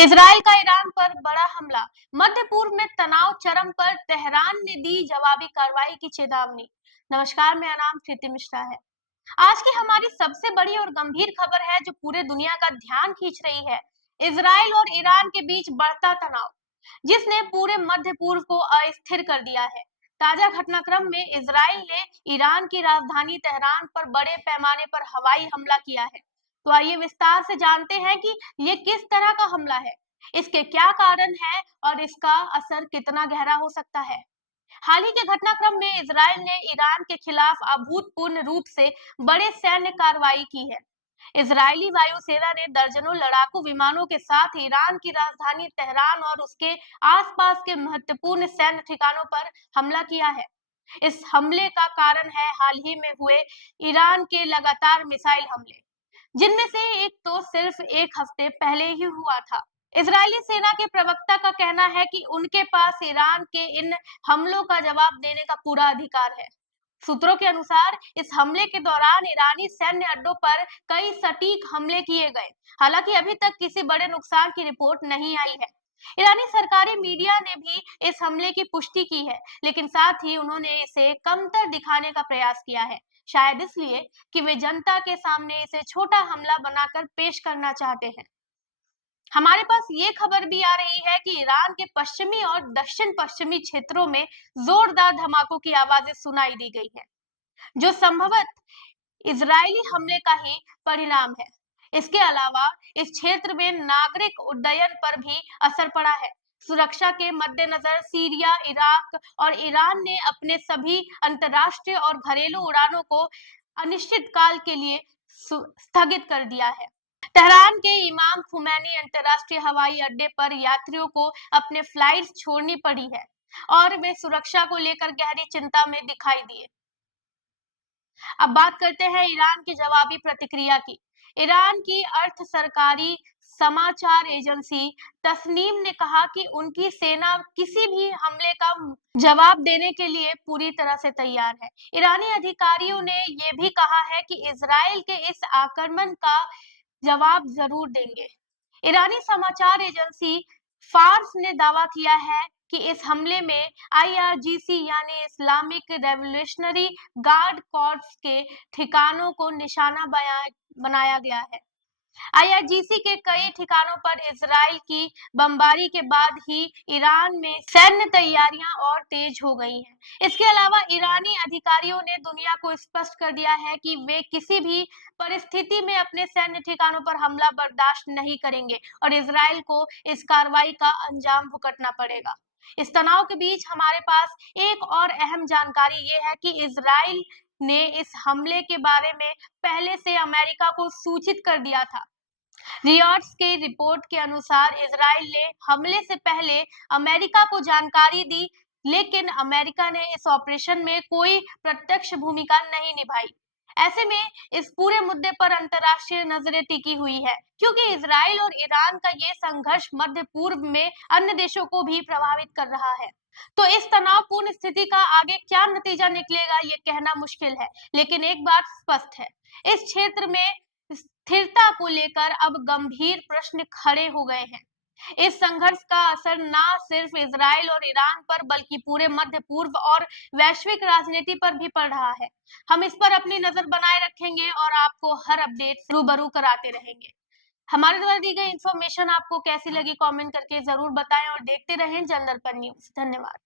Israel का Iran पर बड़ा हमला। मध्य पूर्व में तनाव चरम पर, तेहरान ने दी जवाबी कार्रवाई की चेतावनी। नमस्कार, मेरा नाम प्रीति मिश्रा है। आज की हमारी सबसे बड़ी और गंभीर खबर है जो पूरे दुनिया का ध्यान खींच रही है। इजराइल और ईरान के बीच बढ़ता तनाव, जिसने पूरे मध्य पूर्व को अस्थिर कर दिया है। ताजा घटनाक्रम में इजराइल ने ईरान की राजधानी तेहरान पर बड़े पैमाने पर हवाई हमला किया है। तो आइए विस्तार से जानते हैं कि ये किस तरह का हमला है, इसके क्या कारण है और इसका असर कितना गहरा हो सकता है। हाल ही के घटनाक्रम में इजराइल ने ईरान के खिलाफ अभूतपूर्व रूप से बड़े सैन्य कार्रवाई की है। इजरायली वायुसेना ने दर्जनों लड़ाकू विमानों के साथ ईरान की राजधानी तेहरान और उसके आसपास के महत्वपूर्ण सैन्य ठिकानों पर हमला किया है। इस हमले का कारण है हाल ही में हुए ईरान के लगातार मिसाइल हमले, जिनमें से एक तो सिर्फ एक हफ्ते पहले ही हुआ था। इजरायली सेना के प्रवक्ता का कहना है कि उनके पास ईरान के इन हमलों का जवाब देने का पूरा अधिकार है। सूत्रों के अनुसार इस हमले के दौरान ईरानी सैन्य अड्डों पर कई सटीक हमले किए गए। हालांकि अभी तक किसी बड़े नुकसान की रिपोर्ट नहीं आई है। ईरानी सरकारी मीडिया ने भी इस हमले की पुष्टि की है, लेकिन साथ ही उन्होंने इसे कमतर दिखाने का प्रयास किया है, शायद इसलिए कि वे जनता के सामने इसे छोटा हमला बनाकर पेश करना चाहते हैं। हमारे पास ये खबर भी आ रही है कि ईरान के पश्चिमी और दक्षिण पश्चिमी क्षेत्रों में जोरदार धमाकों की आवाजें सुनाई दी गई है, जो संभवतः इजरायली हमले का ही परिणाम है। इसके अलावा इस क्षेत्र में नागरिक उड्डयन पर भी असर पड़ा है। सुरक्षा के मद्देनजर सीरिया, इराक और ईरान ने अपने सभी अंतर्राष्ट्रीय और घरेलू उड़ानों को अनिश्चित काल के लिए स्थगित कर दिया है। तेहरान के इमाम खुमैनी अंतर्राष्ट्रीय हवाई अड्डे पर यात्रियों को अपने फ्लाइट्स छोड़नी पड़ी है और वे सुरक्षा को लेकर गहरी चिंता में दिखाई दिए। अब बात करते हैं ईरान की जवाबी प्रतिक्रिया की। ईरान की अर्ध सरकारी समाचार एजेंसी तस्नीम ने कहा कि उनकी सेना किसी भी हमले का जवाब देने के लिए पूरी तरह से तैयार है। ईरानी अधिकारियों ने यह भी कहा है कि इजराइल के इस आक्रमण का जवाब जरूर देंगे। ईरानी समाचार एजेंसी फार्स ने दावा किया है कि इस हमले में आईआरजीसी यानी इस्लामिक रेवोल्यूशनरी गार्ड कॉर्प्स के ठिकानों को निशाना बनाया गया है। आईआरजीसी के कई ठिकानों पर इजराइल की बमबारी के बाद ही ईरान में सैन्य तैयारियां और तेज हो गई हैं। इसके अलावा ईरानी अधिकारियों ने दुनिया को स्पष्ट कर दिया है कि वे किसी भी परिस्थिति में अपने सैन्य ठिकानों पर हमला बर्दाश्त नहीं करेंगे और इजराइल को इस कार्रवाई का अंजाम भुगतना पड़ेगा। इस तनाव के बीच हमारे पास एक और अहम जानकारी ये है कि इजराइल ने इस हमले के बारे में पहले से अमेरिका को सूचित कर दिया था। रियॉट्स के रिपोर्ट के अनुसार इजराइल ने हमले से पहले अमेरिका को जानकारी दी, लेकिन अमेरिका ने इस ऑपरेशन में कोई प्रत्यक्ष भूमिका नहीं निभाई। ऐसे में इस पूरे मुद्दे पर अंतर्राष्ट्रीय नजरें टिकी हुई है, क्योंकि इजराइल और ईरान का ये संघर्ष मध्य पूर्व में अन्य देशों को भी प्रभावित कर रहा है। तो इस तनावपूर्ण स्थिति का आगे क्या नतीजा निकलेगा ये कहना मुश्किल है, लेकिन एक बात स्पष्ट है, इस क्षेत्र में स्थिरता को लेकर अब गंभीर प्रश्न खड़े हो गए हैं। इस संघर्ष का असर न सिर्फ इजराइल और ईरान पर बल्कि पूरे मध्य पूर्व और वैश्विक राजनीति पर भी पड़ रहा है। हम इस पर अपनी नजर बनाए रखेंगे और आपको हर अपडेट रूबरू कराते रहेंगे। हमारे द्वारा दी गई इन्फॉर्मेशन आपको कैसी लगी कमेंट करके जरूर बताएं और देखते रहें जनदर्पण न्यूज। धन्यवाद।